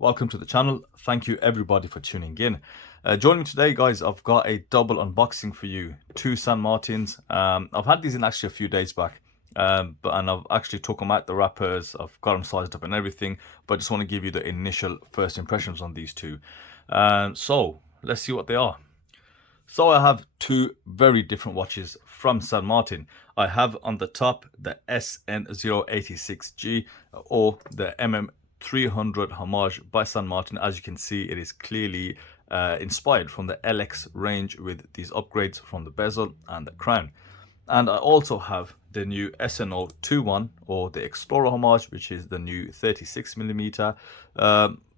Welcome to the channel. Thank you everybody for tuning in. Joining me today, guys, I've got a double unboxing for you. Two San Martins. I've had these in actually a few days back, and I've actually took them out the wrappers. I've got them sized up and everything, but I just want to give you the initial first impressions on these two. So let's see what they are. So I have two very different watches from San Martin. I have on the top the SN086G or the MM300 Homage by San Martin. As you can see, it is clearly inspired from the LX range with these upgrades from the bezel and the crown. And I also have the new SN021 or the Explorer Homage, which is the new 36mm,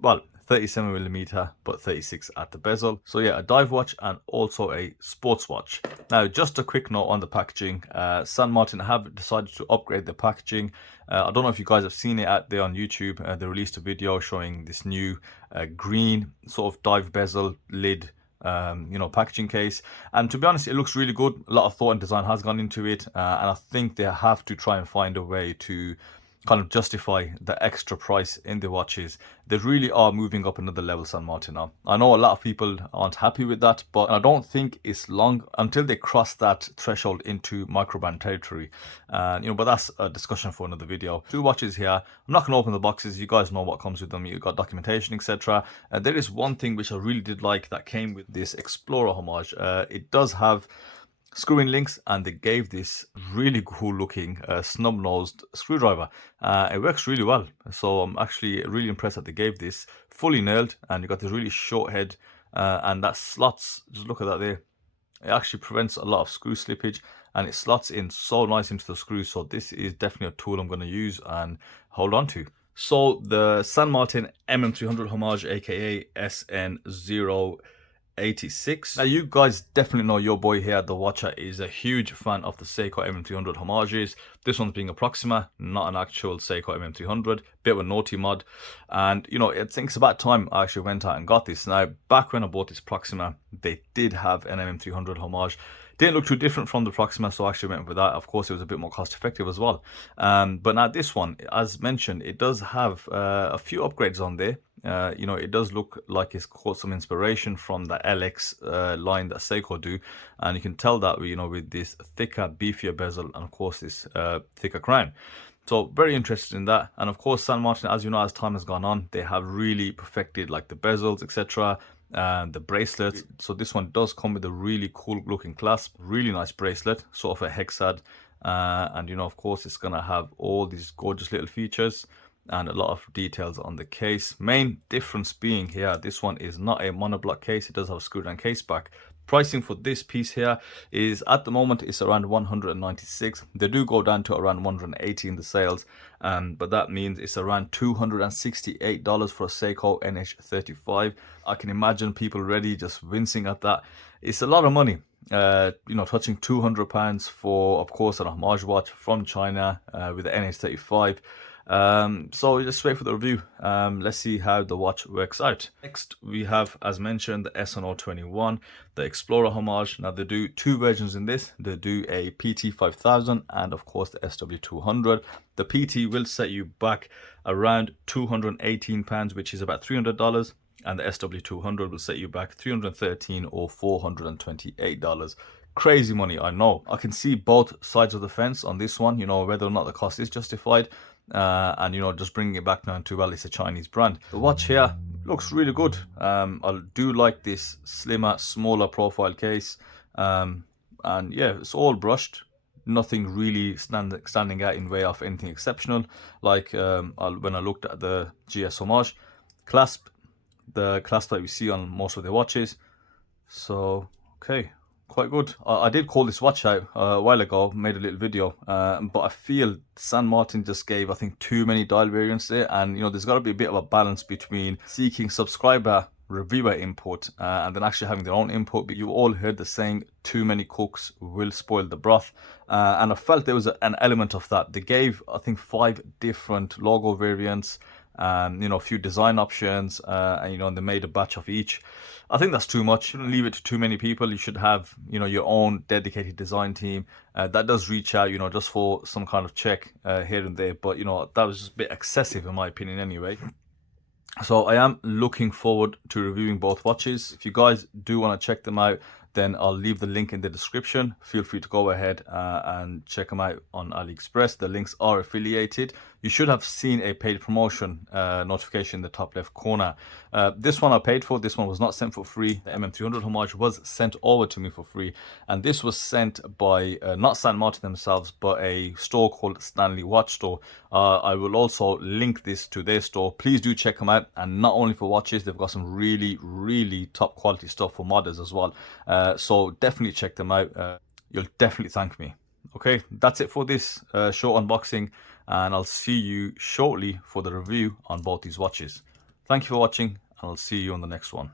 well, 37mm, but 36 at the bezel. So yeah, a dive watch and also a sports watch. Now, just a quick note on the packaging. San Martin have decided to upgrade the packaging. I don't know if you guys have seen it out there on YouTube. They released a video showing this new green sort of dive bezel lid packaging case, and to be honest, it looks really good. A lot of thought and design has gone into it, and I think they have to try and find a way to kind of justify the extra price in the watches. They really are moving up another level, San Martin now. I know a lot of people aren't happy with that, but I don't think it's long until they cross that threshold into microbrand territory. But that's a discussion for another video. Two watches here. I'm not going to open the boxes. You guys know what comes with them. You've got documentation, etc. There is one thing which I really did like that came with this Explorer Homage. It does have screw-in links, and they gave this really cool looking snub-nosed screwdriver. It works really well, so I'm actually really impressed that they gave this fully nailed, and you got this really short head, and that slots, just look at that there, it actually prevents a lot of screw slippage, and it slots in so nice into the screw. So this is definitely a tool I'm going to use and hold on to. So the San Martin MM300 Homage, aka SN086. Now, you guys definitely know your boy here, the watcher, is a huge fan of the Seiko MM300 homages. This one's being a Proxima, not an actual Seiko MM300, bit of a naughty mod. And I think it's about time I actually went out and got this. Now, back when I bought this Proxima, they did have an MM300 homage. Didn't look too different from the Proxima, so I actually went with that. Of course, it was a bit more cost effective as well. But now this one, as mentioned, it does have a few upgrades on there. It does look like it's caught some inspiration from the LX line that Seiko do, and you can tell that with this thicker, beefier bezel, and of course this thicker crown. So very interested in that. And of course, San Martin, as you know, as time has gone on, they have really perfected like the bezels, etc., and the bracelet. So this one does come with a really cool looking clasp, really nice bracelet, sort of a hexad, and of course it's gonna have all these gorgeous little features and a lot of details on the case. Main difference being here, this one is not a monoblock case. It does have a screw down case back. Pricing for this piece here is, at the moment, it's around 196. They do go down to around 180 in the sales, but that means it's around $268 for a Seiko NH35. I can imagine people already just wincing at that. It's a lot of money. Touching £200 for, of course, an homage watch from China with the NH35. So just wait for the review. Let's see how the watch works out. Next, we have, as mentioned, the SN021, the Explorer Homage. Now, they do two versions in this. They do a PT 5000 and, of course, the SW200. The PT will set you back around £218, which is about $300. And the SW200 will set you back $313 or $428. Crazy money, I know. I can see both sides of the fence on this one, whether or not the cost is justified. And just bringing it back down to, well, it's a Chinese brand. The watch here looks really good. I do like this slimmer, smaller profile case, and yeah, it's all brushed, nothing really standing out in way of anything exceptional. Like when I looked at the GS Homage clasp, the clasp that we see on most of the watches. So okay, quite good. I did call this watch out a while ago, made a little video, but I feel San Martin just gave, I think, too many dial variants there, and there's got to be a bit of a balance between seeking subscriber reviewer input and then actually having their own input. But you all heard the saying, too many cooks will spoil the broth, and I felt there was an element of that. They gave, I think, 5 different logo variants, a few design options, and they made a batch of each. I think that's too much. You shouldn't leave it to too many people. You should have, your own dedicated design team that does reach out, just for some kind of check here and there. But that was just a bit excessive in my opinion anyway. So I am looking forward to reviewing both watches. If you guys do want to check them out, then I'll leave the link in the description. Feel free to go ahead and check them out on AliExpress. The links are affiliated. You should have seen a paid promotion notification in the top left corner. This one I paid for. This one was not sent for free. The MM300 homage was sent over to me for free, and this was sent by not St. Martin themselves, but a store called Stanley Watch Store. I will also link this to their store. Please do check them out, and not only for watches, they've got some really top quality stuff for modders as well. So definitely check them out. You'll definitely thank me. Okay, that's it for this short unboxing, and I'll see you shortly for the review on both these watches. Thank you for watching, and I'll see you on the next one.